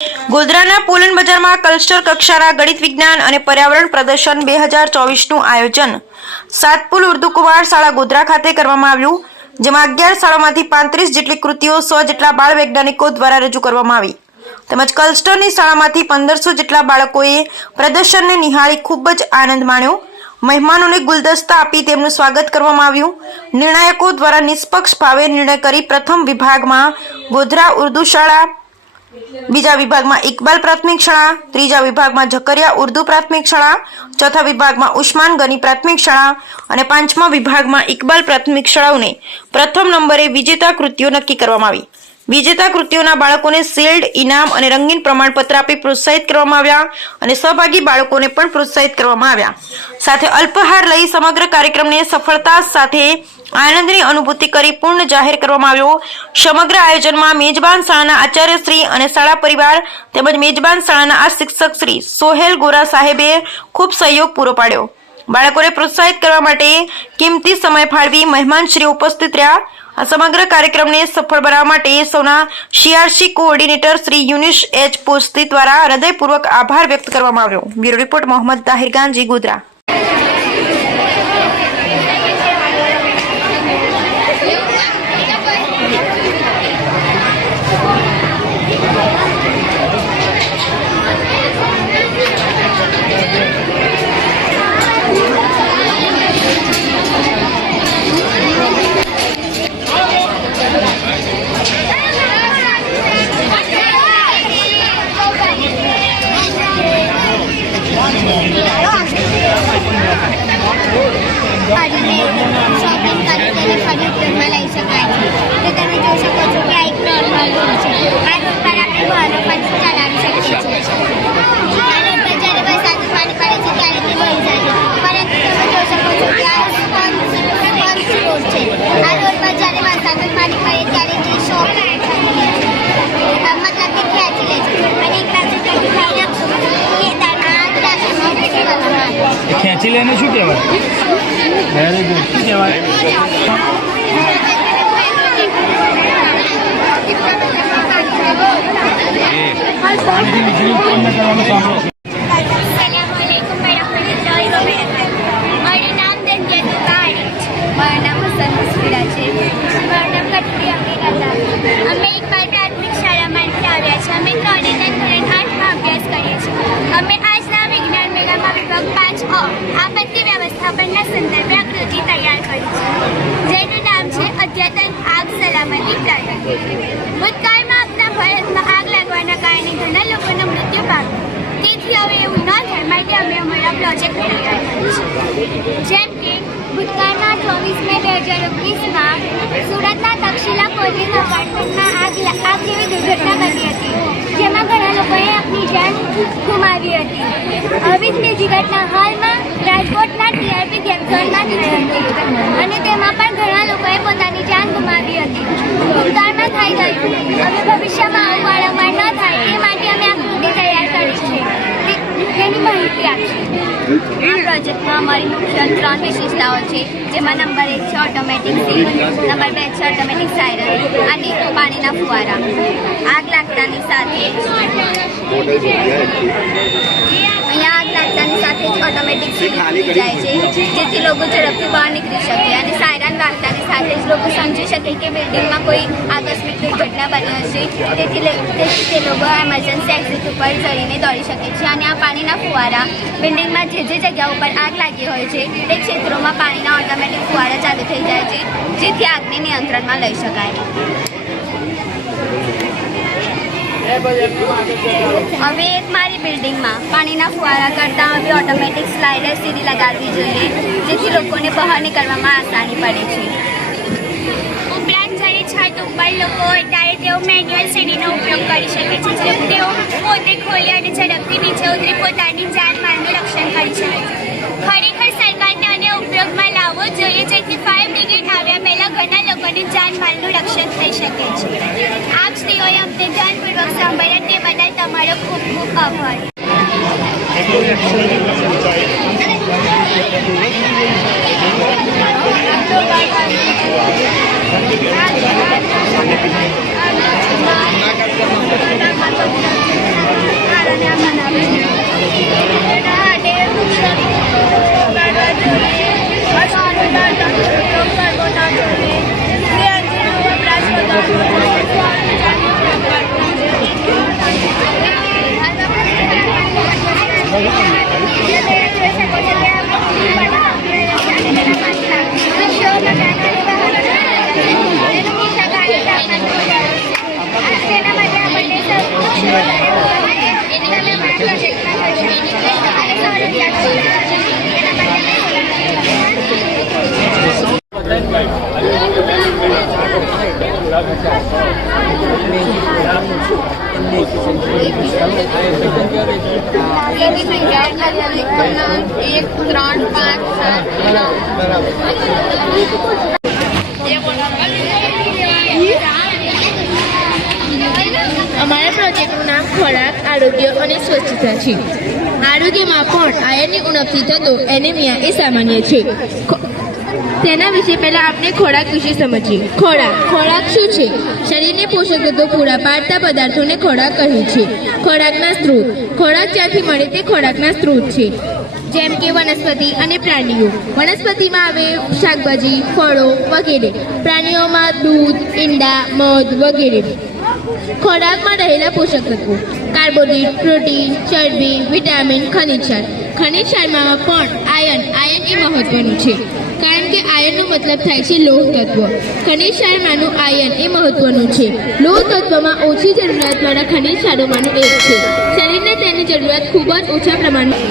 ગોધરાના pollen બજારમાં cluster કક્ષાના ગણિત વિજ્ઞાન અને પર્યાવરણ પ્રદર્શન 2024નું આયોજન સાતપુલ ઉર્દુ કુમાર શાળા ગોધરા ખાતે કરવામાં આવ્યું, જેમાં 11 શાળામાંથી 35 જેટલી કૃતિઓ 100 જેટલા બાળ વૈજ્ઞાનિકો દ્વારા રજૂ કરવામાં આવી તેમજ ક્લસ્ટરની શાળામાંથી 1500 જેટલા બાળકોએ પ્રદર્શનને નિહાળી ખૂબ જ આનંદ માણ્યો। મહેમાનોને ગુલદસ્તા આપી તેમનું સ્વાગત કરવામાં આવ્યું। નિર્ણાયકો દ્વારા નિષ્પક્ષ ભાવે નિર્ણય કરી પ્રથમ વિભાગમાં ગોધરા ઉર્દુ શાળા, બીજા વિભાગમાં ઇકબાલ પ્રાથમિક શાળા, ત્રીજા વિભાગમાં ઝકરિયા ઉર્દુ પ્રાથમિક શાળા, ચોથા વિભાગમાં ઉસ્માન ગની પ્રાથમિક શાળા અને પાંચમા વિભાગમાં ઇકબાલ પ્રાથમિક શાળાઓને પ્રથમ નંબરે વિજેતા કૃતિઓ નક્કી કરવામાં આવી। વિજેતા કૃતિઓના બાળકોને શિલ્ડ, ઇનામ અને રંગીન પ્રમાણપત્ર આપી પ્રોત્સાહિત કરવામાં આવ્યા અને સહભાગી બાળકોને પણ પ્રોત્સાહિત કરવામાં આવ્યા। સાથે અલ્પાહાર લઈ સમગ્ર કાર્યક્રમને સફળતા સાથે આનંદની અનુભૂતિ કરી પૂર્ણ જાહેર કરવામાં આવ્યો। સમગ્ર આયોજનમાં મેજબાન શાળાના આચાર્યશ્રી અને શાળા પરિવાર તેમજ મેજબાન શાળાના આ શિક્ષક શ્રી સોહેલ ગોરા સાહેબે ખૂબ સહયોગ પૂરો પાડ્યો। બાળકોને પ્રોત્સાહિત કરવા માટે કિંમતી સમય ફાળવી મહેમાનશ્રીઓ ઉપસ્થિત રહ્યા। આ સમગ્ર કાર્યક્રમને સફળ બનાવવા માટે સૌના CRC coordinator Shri Yunish H Posti દ્વારા હૃદયપૂર્વક આભાર વ્યક્ત કરવામાં આવ્યો। Bureau report Mohammad Tahir Ganji, Godhra. Shopping કરી તેને ફરી ઉપયોગમાં લઈ શકાય છે। તો તમે જોઈ શકો છો કે આ એક નોર્મલ રોડ છે। આ રોડ પર આપણે વાહનો પણ ચલાવી શકીએ છીએ। આ રોડ પર જ્યારે વરસાદનું પાણી પડે છે ત્યારે તે વહી જાય છે, પરંતુ તમે જોઈ શકો છો કે આ સ્પંજ રોડ છે। આ રોડ પર જ્યારે વરસાદનું પાણી પડે ત્યારે તે શોપ મતલબ કે ખેંચી લે છે અને એક બાજુ ખેંચી ખેંચી લઈને શું કહેવાય? વેરી ગુડ, શું કહેવાય? પાણીથી વીજળી ઉત્પન્ન કરવાનું સાંભળો। મારું નામ ધન્યતા મારું નામ હસન મુસ્ફિરા છે। મારું નામ કટરી અમીર હતા। અમે ઇકબાલ પ્રાથમિક શાળામાંથી આવ્યા છીએ। અમે ધોરણ 8માં અભ્યાસ કરીએ છીએ। અમે આજના વિજ્ઞાન મેળામાં વિભાગ 5 આપત્તિ વ્યવસ્થાપનના સંદર્ભે આકૃતિ તૈયાર કરી છે, જેનું નામ છે અદ્યતન આગ સલામતી પ્લાન। ભૂતકાળમાં આપણા ભારતમાં આગ લાગવાના કારણે ઘણા લોકોના મૃત્યુ પામ્યા, તેથી હવે એવું ન થાય માટે અમે અમારા પ્રોજેક્ટ તૈયાર કર્યો છે। જેમ કે ભૂતકાળના 24 મે 2019માં સુરતના તક્ષશિલા કોર્નિંગ અપાર્ટમેન્ટમાં આગ જેવી દુર્ઘટના બની હતી, જેમાં ઘણા લોકોએ આપણી જાન ગુમાવી હતી। આવી જ બીજી ઘટના હાલમાં રાજકોટના TRP ગેમ ઝોનમાં થઈ હતી અને તેમાં પણ ઘણા લોકોએ પોતાની જાન ગુમાવી હતી। ભૂતકાળમાં થઈ ગયું, અમે ભવિષ્યમાં આવું વારંવાર ન થાય તે માટે અમે આકૃતિ તૈયાર કરી છે, તેની માહિતી આપશે। આ પ્રોજેક્ટમાં અમારી મુખ્ય 3 વિશેષતાઓ છે, જેમાં નંબર 1 છે ઓટોમેટિક સીલ, નંબર 2 છે ઓટોમેટિક સાયરન અને પાણીના ફુવારા। આગ લાગતાની સાથે અહીંયા આગ લાગતાની સાથે જ ઓટોમેટિક સીલ ખુલી જાય છે, જેથી લોકો ઝડપથી બહાર નીકળી શકે અને સાયરન વાગતાની સાથે જ લોકો સમજી શકે કે બિલ્ડિંગમાં કોઈ આકસ્મિક દુર્ઘટના બની હશે, તેથી તે લોકો એમરજન્સી એક્ઝિટ ઉપર જઈને દોડી શકે છે। અને આ પાણીના ફુવારા બિલ્ડિંગમાં જે જગ્યાઓ પર આગ લાગી હોય છે તે ક્ષેત્રોમાં પાણીના ઓટોમેટિક ફુવારા ચાલુ થઈ જાય છે, જેથી આગને નિયંત્રણમાં લઈ શકાય। હવે મારી બિલ્ડિંગમાં પાણીના ફુવારા કરતાં હવે ઓટોમેટિક સ્લાઇડર સીડી લગાડવી જોઈએ, જેથી લોકોને બહાર નીકળવામાં આસાની પડે છે। ઉપરાંત જ્યારે છત ઉપર લોકો હોય ત્યારે તેઓ મેન્યુઅલ સીડીનો ઉપયોગ કરી શકે છે, જેમ તેઓ પોતે ખોલી અને ઝડપથી નીચે ઉતરી પોતાની જાનમાલનું રક્ષણ કરી શકે છે। ખરેખર સરકારને આને ઉપયોગમાં લાવવો જોઈએ, જેથી ફાયર બ્રિગેડ આવ્યા પહેલાં ઘણા લોકોને જાનમાલનું રક્ષણ થઈ શકે છે। આપ શ્રીઓએ અમને ધ્યાનપૂર્વક સાંભળ્યા તે બદલ તમારો ખૂબ ખૂબ આભાર। ના અમારા પ્રોજેક્ટનું નામ ખોરાક આરોગ્ય અને સ્વચ્છતા છે. આરોગ્યમાં પણ આયર્નની ઉણપથી થતો એનિમિયા એ સામાન્ય છે. તેના વિશે પહેલા આપણે ખોરાક વિશે સમજીએ. ખોરાક શું છે? શરીરને પોષક તત્વો પૂરા પાડતા પદાર્થોને ખોરાક કહે છે. ખોરાકના સ્ત્રોત. ખોરાક જ્યાંથી મળે તે ખોરાકના સ્ત્રોત છે, જેમ કે વનસ્પતિ અને પ્રાણીઓ. વનસ્પતિમાં આવે શાકભાજી, ફળો વગેરે. પ્રાણીઓમાં દૂધ, ઈંડા, મધ વગેરે. ખોરાકમાં રહેલા પોષક તત્વો: કાર્બોહાઈડ્રેટ, પ્રોટીન, ચરબી, વિટામિન, ખનિજ ક્ષાર. ખનિજ ક્ષારમાં પણ આયર્ન એ મહત્વનું છે, કારણ કે આયર્નનો મતલબ થાય છે લોહ તત્વ. ખનિજ ક્ષારમાંનું આયર્ન એ મહત્વનું છે. લોહ તત્વમાં ઓછી જરૂરિયાતવાળા ખનિજ ક્ષારોમાંનું એક છે. શરીરને તેની જરૂરિયાત ખૂબ જ ઓછા પ્રમાણમાં